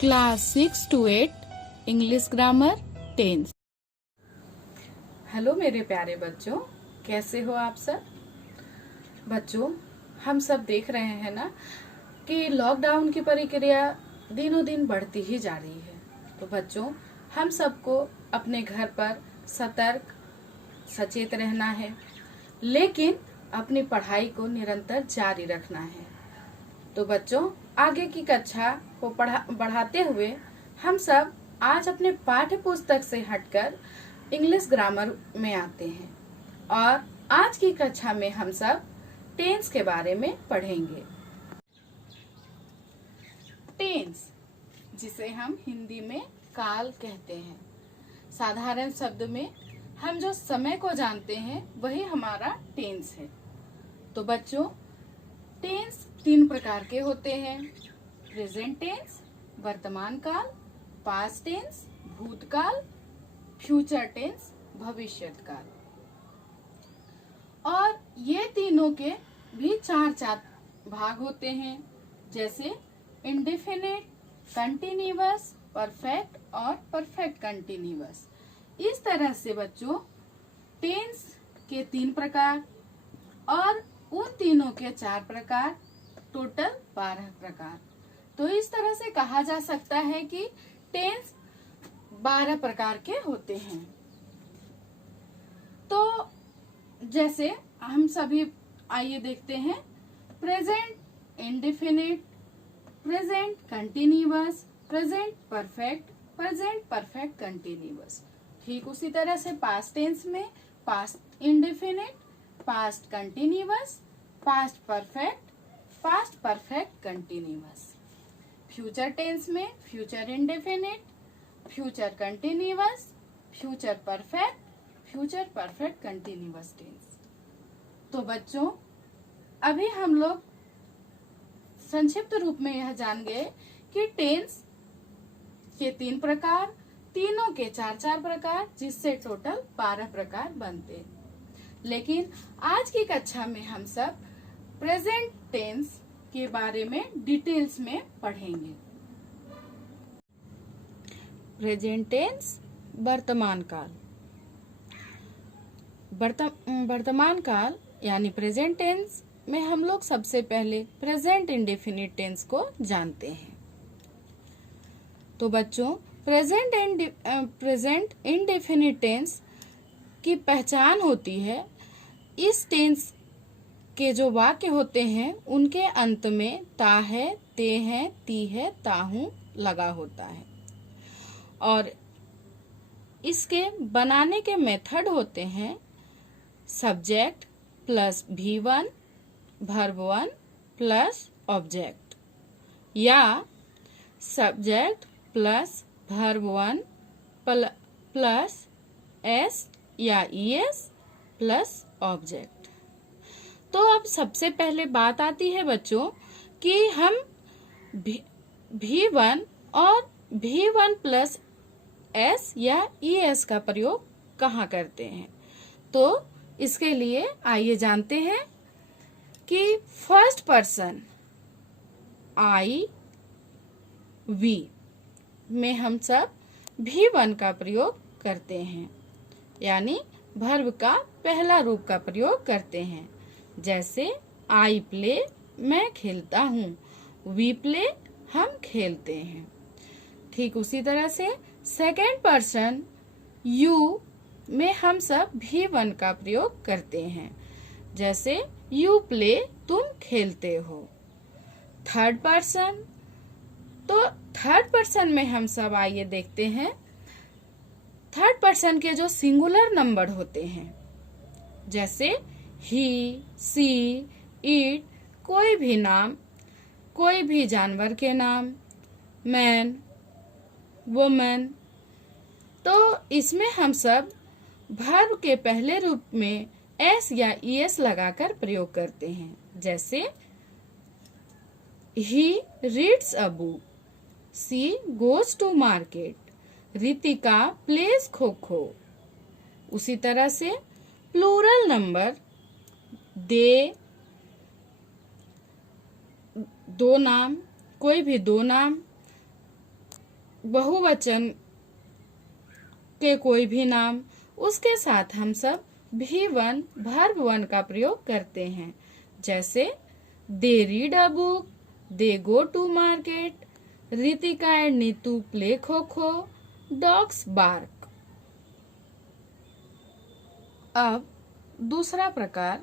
Class 6 to 8 English grammar tense. Hello मेरे प्यारे बच्चों, कैसे हो आप सब बच्चों। हम सब देख रहे हैं ना कि लॉकडाउन की प्रक्रिया दिनों दिन बढ़ती ही जा रही है। तो बच्चों, हम सबको अपने घर पर सतर्क सचेत रहना है, लेकिन अपनी पढ़ाई को निरंतर जारी रखना है। तो बच्चों, आगे की कक्षा को बढ़ाते हुए हम सब आज अपने पाठ्य पुस्तक से हटकर इंग्लिश ग्रामर में आते हैं और आज की कक्षा में हम सब टेंस के बारे में पढ़ेंगे। टेंस, जिसे हम हिंदी में काल कहते हैं। साधारण शब्द में हम जो समय को जानते हैं वही हमारा टेंस है। तो बच्चों, टेंस 3 प्रकार के होते हैं। प्रेजेंट टेंस वर्तमान काल, पास्ट टेंस भूतकाल, फ्यूचर टेंस भविष्यत काल। और ये तीनों के भी 4 भाग होते हैं, जैसे इंडेफिनिट, कंटिन्यूअस, परफेक्ट और परफेक्ट कंटिन्यूअस। इस तरह से बच्चों, टेंस के 3 प्रकार और उन तीनों के 4 प्रकार, टोटल 12 प्रकार। तो इस तरह से कहा जा सकता है कि टेंस 12 प्रकार के होते हैं। तो जैसे हम सभी आइए देखते हैं। Present indefinite, present continuous, present perfect, present perfect continuous. ठीक उसी तरह से पास्ट टेंस में past indefinite, past continuous, past perfect, past perfect continuous. Future tense में future indefinite, future continuous, future perfect, future perfect continuous tense. तो बच्चों, अभी हम लोग संक्षिप्त रूप में यह जान गए कि टेंस के 3 प्रकार, तीनों के 4 प्रकार, जिससे टोटल 12 प्रकार बनते। लेकिन आज की कक्षा में हम सब प्रेजेंट टेंस के बारे में डिटेल्स में पढ़ेंगे। प्रेजेंट टेंस वर्तमान काल। वर्तमान काल यानी प्रेजेंट टेंस में हम लोग सबसे पहले प्रेजेंट इंडेफिनिट टेंस को जानते हैं। तो बच्चों, प्रेजेंट इंडेफिनिट टेंस की पहचान होती है, इस टेंस के जो वाक्य होते हैं उनके अंत में ता है, ते है, ती है, ताहू लगा होता है। और इसके बनाने के मेथड होते हैं subject plus V1 verb 1 plus object, या subject plus verb 1 plus S या ES प्लस ऑब्जेक्ट। तो अब सबसे पहले बात आती है बच्चों कि हम V1 और V1 प्लस S या ES का प्रयोग कहाँ करते हैं। तो इसके लिए आइए जानते हैं कि फर्स्ट पर्सन I, V में हम सब V1 का प्रयोग करते हैं, यानी वर्ब का पहला रूप का प्रयोग करते हैं। जैसे I प्ले, मैं खेलता हूँ, We प्ले, हम खेलते हैं। ठीक उसी तरह से सेकेंड पर्सन You में हम सब V1 का प्रयोग करते हैं। जैसे You प्ले, तुम खेलते हो। थर्ड पर्सन, तो थर्ड पर्सन में हम सब आइए देखते हैं थर्ड पर्सन के जो सिंगुलर नंबर होते हैं, जैसे ही, सी, इट, कोई भी नाम, कोई भी जानवर के नाम, मैन, वुमन। तो इसमें हम सब वर्ब के पहले रूप में S या ES लगाकर प्रयोग करते हैं। जैसे He reads a book, she goes to market, Ritika place kho kho. उसी तरह से प्लूरल नंबर दे, 2 नाम, कोई भी 2 नाम, बहुवचन के कोई भी नाम, उसके साथ हम सब V1 वर्ब 1 का प्रयोग करते हैं। जैसे they read a book, they go to market, Ritika and Neetu play kho kho, dogs bark. अब दूसरा प्रकार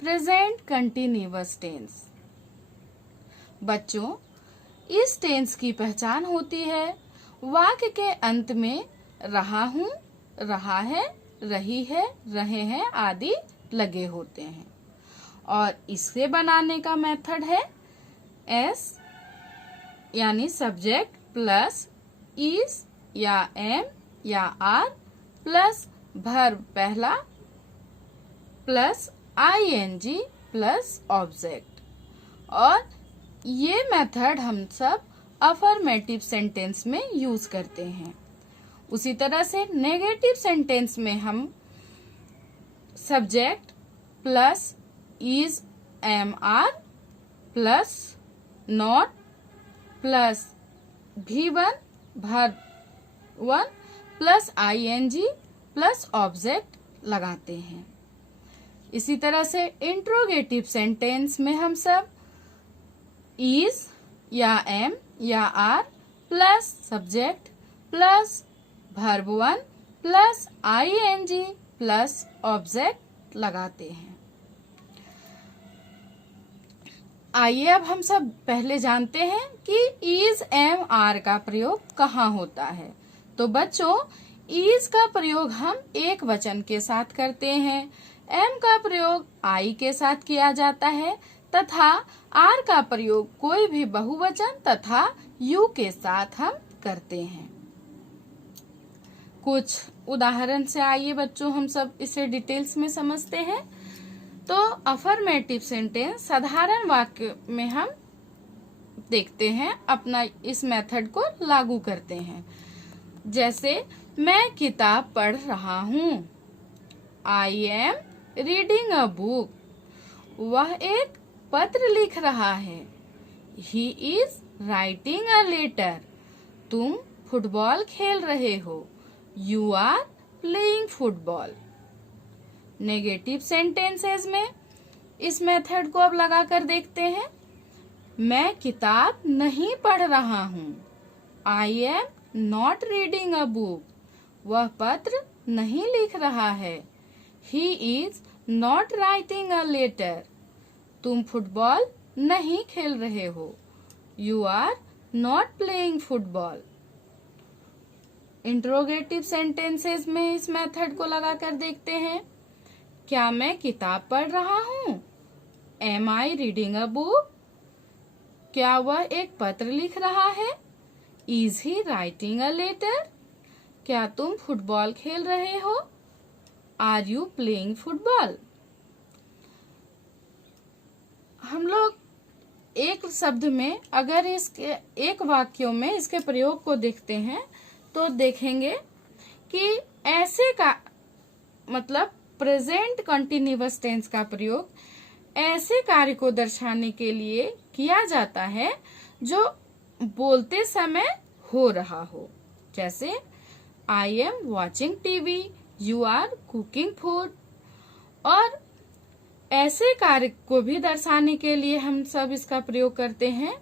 प्रेजेंट कंटिन्यूअस टेंस। बच्चों, इस टेंस की पहचान होती है वाक्य के अंत में रहा हूँ, रहा है, रही है, रहे हैं आदि लगे होते हैं। और इसे बनाने का मेथड है एस यानी सब्जेक्ट प्लस इज या एम या आर प्लस वर्ब पहला प्लस आईएनजी प्लस ऑब्जेक्ट। और ये मेथड हम सब अफर्मेटिव सेंटेंस में यूज करते हैं। उसी तरह से नेगेटिव सेंटेंस में हम subject plus is am are plus not plus V1 verb 1 plus ING plus object लगाते हैं। इसी तरह से इंट्रोगेटिव सेंटेंस में हम सब इज या एम या are plus subject plus verb 1 plus ING plus object लगाते हैं। आइए अब हम सब पहले जानते हैं कि इज एम आर का प्रयोग कहाँ होता है। तो बच्चों, इज का प्रयोग हम एक वचन के साथ करते हैं, एम का प्रयोग आई के साथ किया जाता है तथा आर का प्रयोग कोई भी बहुवचन तथा यू के साथ हम करते हैं। कुछ उदाहरण से आइए बच्चों हम सब इसे डिटेल्स में समझते हैं। तो अफर्मेटिव सेंटेंस साधारण वाक्य में हम देखते हैं, अपना इस मेथड को लागू करते हैं। जैसे मैं किताब पढ़ रहा हूँ, I am reading a book, वह एक पत्र लिख रहा है, he is writing a letter, तुम फुटबॉल खेल रहे हो, you are playing football. Negative sentences में इस मेथड को अब लगाकर देखते हैं। मैं किताब नहीं पढ़ रहा हूँ, I am not reading a book, वह पत्र नहीं लिख रहा है, he is not writing a letter, तुम फुटबॉल नहीं खेल रहे हो, you are not playing football. Interrogative sentences में इस मेथड को लगाकर देखते हैं। क्या मैं किताब पढ़ रहा हूँ, am I reading a book, क्या वह एक पत्र लिख रहा है, is he writing a letter, क्या तुम फुटबॉल खेल रहे हो, आर यू प्लेइंग फुटबॉल। हम लोग एक शब्द में अगर इसके एक वाक्यों में इसके प्रयोग को देखते हैं तो देखेंगे कि ऐसे का मतलब प्रेजेंट कंटिन्यूअस टेंस का प्रयोग ऐसे कार्य को दर्शाने के लिए किया जाता है जो बोलते समय हो रहा हो। जैसे I am watching TV, you are cooking food. और ऐसे कार्य को भी दर्शाने के लिए हम सब इसका प्रयोग करते हैं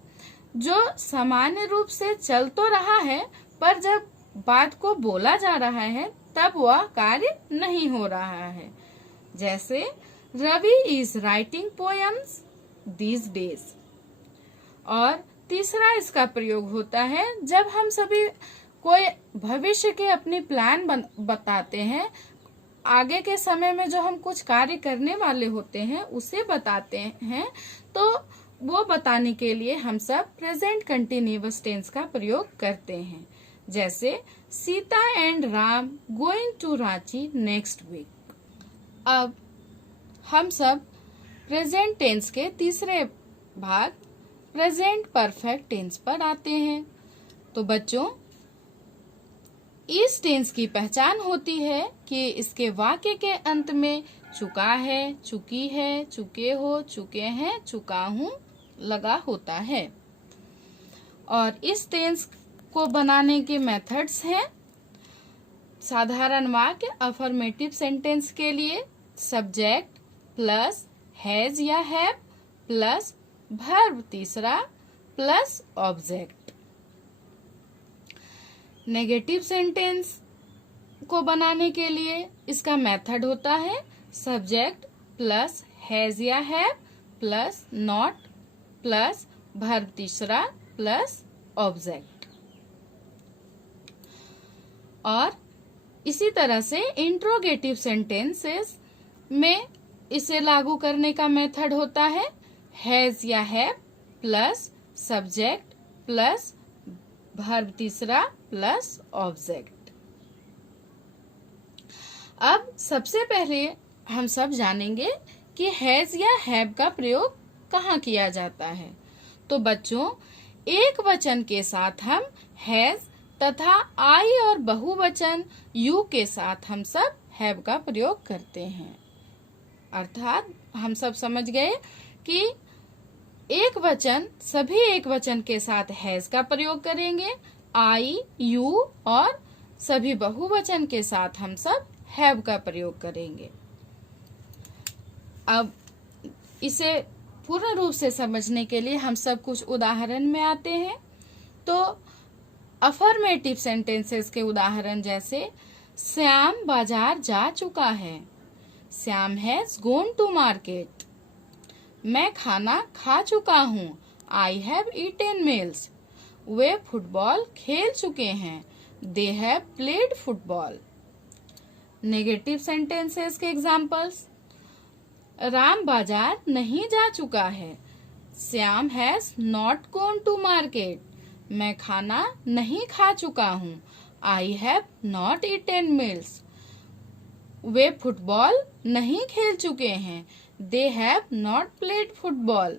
जो सामान्य रूप से चल तो रहा है पर जब बात को बोला जा रहा है तब वह कार्य नहीं हो रहा है। जैसे Ravi is writing poems these days. और तीसरा इसका प्रयोग होता है जब हम सभी कोई भविष्य के अपनी प्लान बताते हैं, आगे के समय में जो हम कुछ कार्य करने वाले होते हैं उसे बताते हैं, तो वो बताने के लिए हम सब प्रेजेंट कंटिन्यूअस टेंस का प्रयोग करते हैं। जैसे Sita and Ram going to Ranchi next week. अब हम सब प्रेजेंट टेंस के तीसरे भाग प्रेजेंट परफेक्ट टेंस पर आते हैं। तो बच्चों, इस टेंस की पहचान होती है कि इसके वाक्य के अंत में चुका है, चुकी है, चुके हो, चुके हैं, चुका हूँ लगा होता है। और इस टेंस को बनाने के मेथड्स हैं। साधारण वाक्य अफर्मेटिव सेंटेंस के लिए सब्जेक्ट प्लस हैज या हैव प्लस वर्ब तीसरा प्लस ऑब्जेक्ट। नेगेटिव सेंटेंस को बनाने के लिए इसका मेथड होता है सब्जेक्ट प्लस हैज या have plus not plus verb तीसरा प्लस ऑब्जेक्ट। और इसी तरह से इंट्रोगेटिव सेंटेंसेस में इसे लागू करने का मेथड होता है हैज या have plus subject plus verb तीसरा प्लस ऑब्जेक्ट। अब सबसे पहले हम सब जानेंगे कि हैज या हैव का प्रयोग कहाँ किया जाता है। तो बच्चों, एक वचन के साथ हम हैज तथा आई और बहुवचन यू के साथ हम सब हैव का प्रयोग करते हैं। अर्थात हम सब समझ गए कि एक वचन सभी एक वचन के साथ हैज का प्रयोग करेंगे, आई यू, और सभी बहुवचन के साथ हम सब हैव का प्रयोग करेंगे। अब इसे पूर्ण रूप से समझने के लिए हम सब कुछ उदाहरण में आते हैं। तो अफर्मेटिव सेंटेंसेस के उदाहरण जैसे श्याम बाजार जा चुका है, Shyam has gone to market. मैं खाना खा चुका हूँ, आई हैव ईटेन मील्स। वे फुटबॉल खेल चुके हैं, they have played football. Negative sentences के एग्जाम्पल्स, राम बाजार नहीं जा चुका है, Shyam has not gone to market. मैं खाना नहीं खा चुका हूँ, I have not eaten meals. वे फुटबॉल नहीं खेल चुके हैं, they have not played football.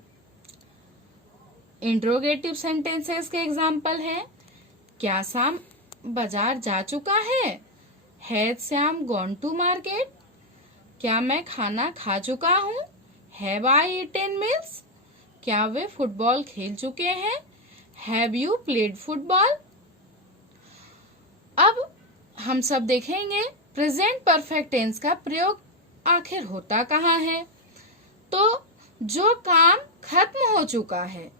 Interrogative sentences के एग्जाम्पल है, क्या श्याम बाजार जा चुका है, has Shyam gone to market. क्या मैं खाना खा चुका हूँ, हैव आई ईटेन मील्स। क्या वे फुटबॉल खेल चुके हैं, हैव यू प्लेड फुटबॉल। अब हम सब देखेंगे प्रेजेंट परफेक्ट टेंस का प्रयोग आखिर होता कहाँ है। तो जो काम खत्म हो चुका है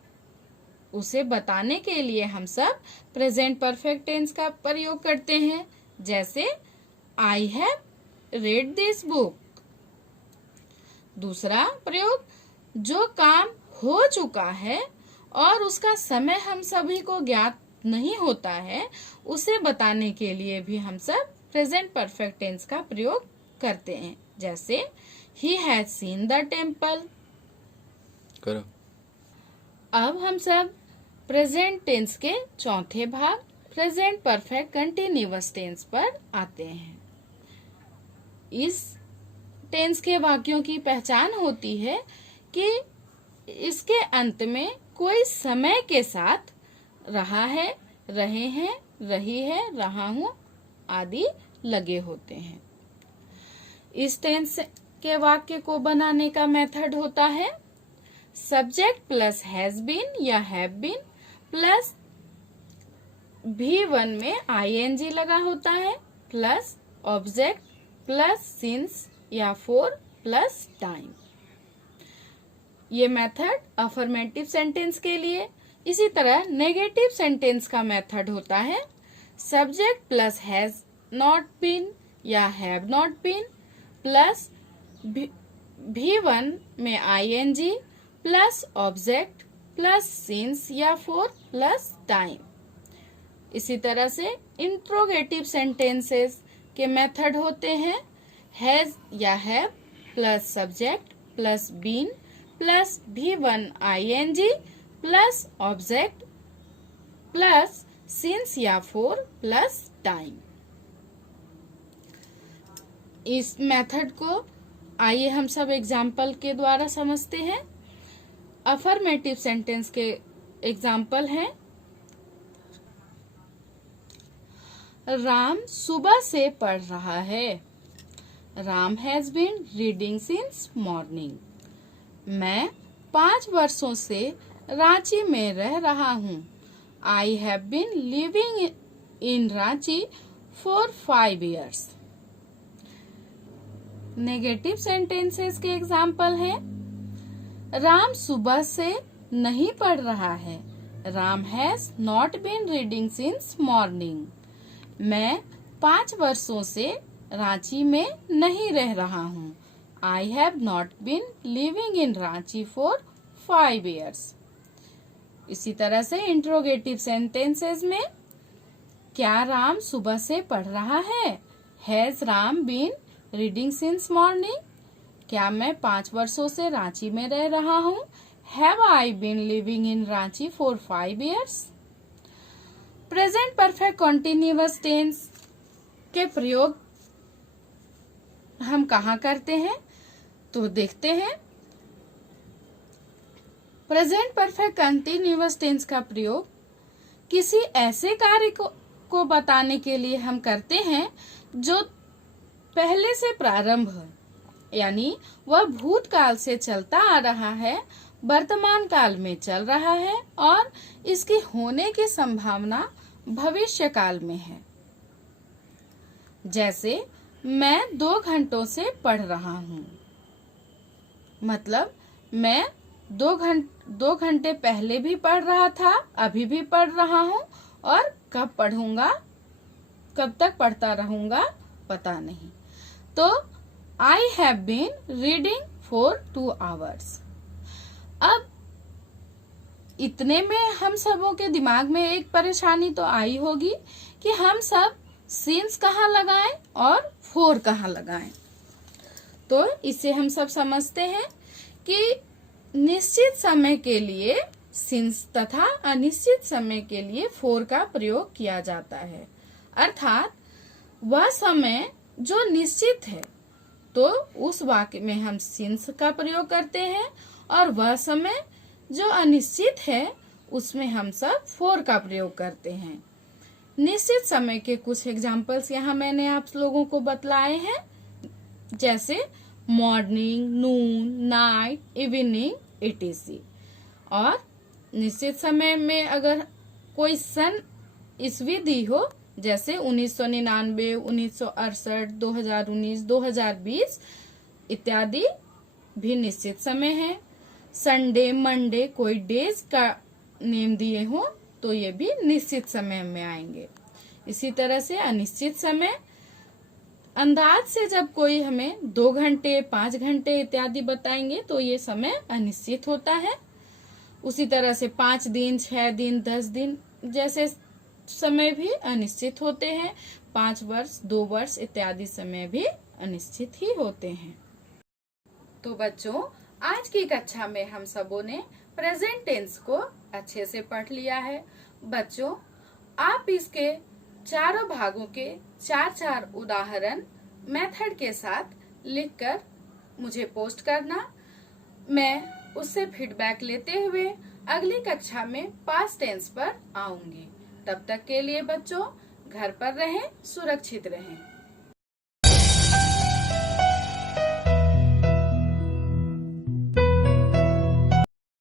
उसे बताने के लिए हम सब प्रेजेंट परफेक्ट टेंस का प्रयोग करते हैं। जैसे I have read this book. दूसरा प्रयोग, जो काम हो चुका है और उसका समय हम सभी को ज्ञात नहीं होता है, उसे बताने के लिए भी हम सब प्रेजेंट परफेक्ट टेंस का प्रयोग करते हैं। जैसे he has seen the temple. करो। अब हम सब प्रेजेंट टेंस के चौथे भाग प्रेजेंट परफेक्ट कंटिन्यूअस टेंस पर आते हैं। इस टेंस के वाक्यों की पहचान होती है कि इसके अंत में कोई समय के साथ रहा है, रहे हैं, रही है, रहा हूँ आदि लगे होते हैं। इस टेंस के वाक्य को बनाने का मेथड होता है सब्जेक्ट प्लस हैज बीन या हैव बीन प्लस V1 में ing लगा होता है प्लस ऑब्जेक्ट प्लस सिंस या फॉर प्लस टाइम। ये मेथड अफर्मेटिव सेंटेंस के लिए। इसी तरह नेगेटिव सेंटेंस का मेथड होता है subject plus has not been या have not been plus V1 में ing plus object plus since या फॉर प्लस टाइम। इसी तरह से इंट्रोगेटिव सेंटेंसेस के मेथड होते हैं हैज या have plus subject plus been plus V1 ing plus object plus since या फॉर प्लस टाइम। इस मेथड को आइए हम सब एग्जाम्पल के द्वारा समझते हैं। अफर्मेटिव सेंटेंस के एग्जाम्पल हैं राम सुबह से पढ़ रहा है। Ram has been reading since morning. मैं 5 वर्षों से रांची में रह रहा हूँ। I have been living in Ranchi for 5 years. Negative sentences के एग्जाम्पल हैं। राम सुबह से नहीं पढ़ रहा है। Ram has not been reading since morning. मैं 5 वर्षों से रांची में नहीं रह रहा हूँ। I have not been living in Ranchi for 5 years. इसी तरह से इंट्रोगेटिव सेंटेंसेस में क्या राम सुबह से पढ़ रहा है? Has Ram been reading since morning? क्या मैं 5 वर्षों से रांची में रह रहा हूँ? Have I been living in Ranchi for 5 years? Present perfect continuous tense के प्रयोग हम कहाँ करते हैं तो देखते हैं। प्रेजेंट परफेक्ट कंटिन्यूअस टेंस का प्रयोग किसी ऐसे कार्य को बताने के लिए हम करते हैं जो पहले से प्रारंभ है, यानी वह भूतकाल से चलता आ रहा है, वर्तमान काल में चल रहा है और इसकी होने की संभावना भविष्य काल में है। जैसे मैं 2 घंटों से पढ़ रहा हूँ, मतलब मैं 2 घंटे पहले भी पढ़ रहा था, अभी भी पढ़ रहा हूँ और कब पढ़ूंगा, कब तक पढ़ता रहूंगा पता नहीं। तो I have been reading for 2 hours। अब इतने में हम सबों के दिमाग में एक परेशानी तो आई होगी कि हम सब सिंस कहाँ लगाएं और फॉर कहाँ लगाएं। तो इसे हम सब समझते हैं कि निश्चित समय के लिए सिंस तथा अनिश्चित समय के लिए फॉर का प्रयोग किया जाता है। अर्थात वह समय जो निश्चित है तो उस वाक्य में हम सिंस का प्रयोग करते हैं और वह समय जो अनिश्चित है उसमें हम सब फॉर का प्रयोग करते हैं। निश्चित समय के कुछ एग्जाम्पल्स यहाँ मैंने आप लोगों को बतलाए हैं, जैसे मॉर्निंग, नून, नाइट, इवनिंग, etc. और निश्चित समय में अगर कोई सन ईस्वी दी हो, जैसे 1999, 1968, 2019, 2020 इत्यादि भी निश्चित समय है। संडे, मंडे कोई डेज का नेम दिए हो तो ये भी निश्चित समय में आएंगे। इसी तरह से अनिश्चित समय अंदाज से जब कोई हमें 2 घंटे, 5 घंटे इत्यादि बताएंगे तो ये समय अनिश्चित होता है। उसी तरह से 5 दिन, 6 दिन, 10 दिन जैसे समय भी अनिश्चित होते हैं। 5 वर्ष, 2 वर्ष इत्यादि समय भी अनिश्चित ही होते हैं। तो बच्चों, आज की कक्षा में हम सबों ने प्रेजेंट टेंस को अच्छे से पढ़ लिया है। बच्चों, आप इसके चारों भागों के 4 उदाहरण मेथड के साथ लिखकर मुझे पोस्ट करना। मैं उससे फीडबैक लेते हुए अगली कक्षा में पास्ट टेंस पर आऊंगी। तब तक के लिए बच्चों घर पर रहें, सुरक्षित रहें।